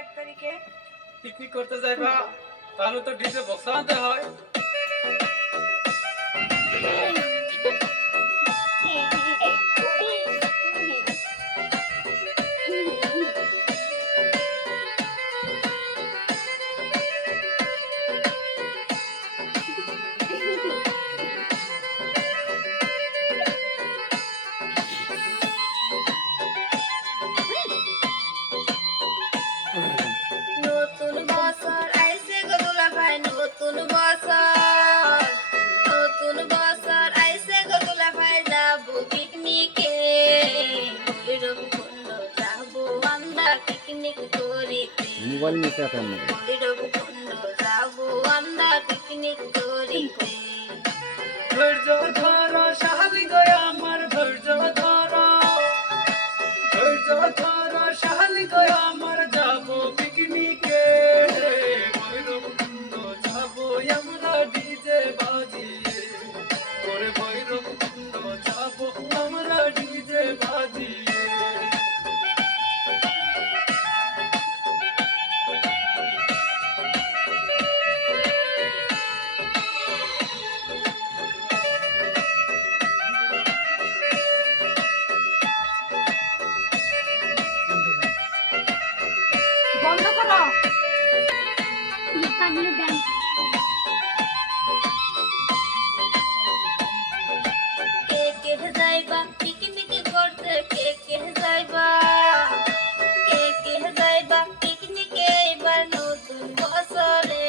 1 তারিখে? পিকনিক করতে যাইবা, তাহলে তো ডিজে বক্স আনতে হয়। নতুন বছর আইছে গো দুলাভাই, নতুন বছর, নতুন বছর আইছে গো দুলাভাই, যাবো পিকনিকে। ভৈরবকুণ্ড যাবো আমরা পিকনিক করিতে। মোবাইল নিতে আছেন না? ভৈরবকুণ্ড যাবো আমরা পিকনিক করিতে। ধৈর্য ধরো শালি গো আমার, ধৈর্য ধরো, ধৈর্য ধরো শালি গো আমার, যাবো পিকনিকে। ভৈরবকুণ্ড যাবো আমরা ডিজে বাজিয়ে, ওরে ভৈরবকুণ্ড যাবো আমরা ডিজে বাজিয়ে। বন্ধ করো। কে কে যাইবা পিকনিক করতে, কে কে যাইবা, কে কে যাইবা পিকনিকে এবার নতুন বছরে।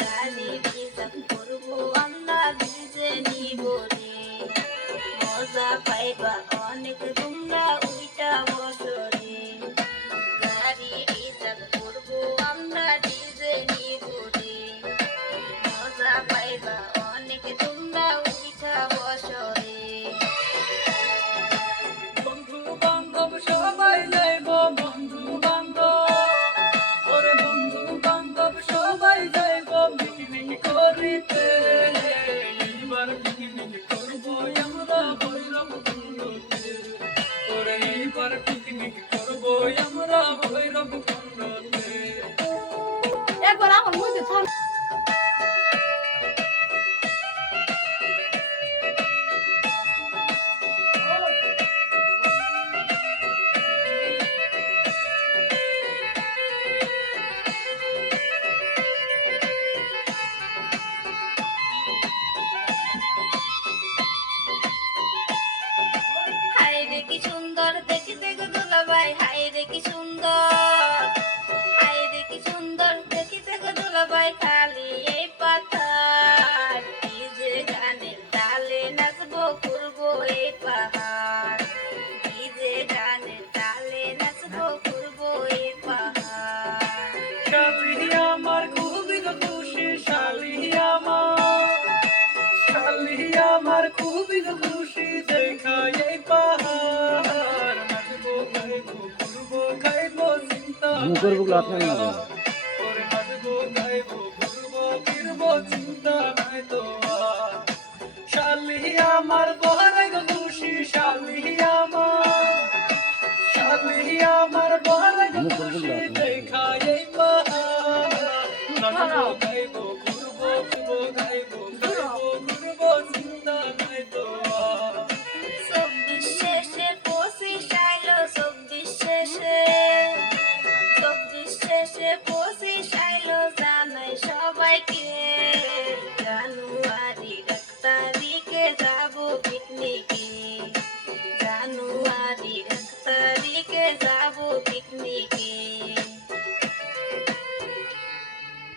গাড়ি রিজার্ভ করবো আমরা, ডিজে নিব রে। মজা পাইবা অনেক তোমরা ওইটা বছরে। গাড়ি রিজার্ভ করবো আমরা, ডিজে নিব রে। মজা পাইবা অনেক তোমরা ওইটা বছরে। বন্ধু বান্ধব সবাই যাইব, বন্ধু বান্ধব, ওরে বন্ধু বান্ধব সবাই যাইব পিকনিক করিতে। এইবার পিকনিক করব আমরা ভৈরবকুণ্ডতে, ওরে এইবার পিকনিক করব আমরা ভৈরবকুণ্ডতে। একবার আমার মধ্যে থাম। হায় রে কি সুন্দর দেখিতে গো দুলাভাই, হায় রে কি সুন্দর, হায় রে কি সুন্দর দেখিতে গো দুলাভাই, খালি এই পাথার। ডিজে গানের তালে নাচবো করবো এই পাহাড়। ডিজে গানের তালে নাচবো করবো এই পাহাড়। শালি আমার খুবই তো খুশি, শালি আমার, শালি আমার খুবই তো খুশি, দেখা এই পাহাড়। নাচবো গাইবো ঘুরবো খাইবো, চিন্তা আমি করবো গুলো আপনার না? ওরে নাচবো গাইবো ঘুরবো ফিরবো, চিন্তা নাই তো আর। শালি আমার বড় গো খুশি, শালি আমার, শালি আমার বড় গো খুশি, দেখা এই পাহাড়। নাচবো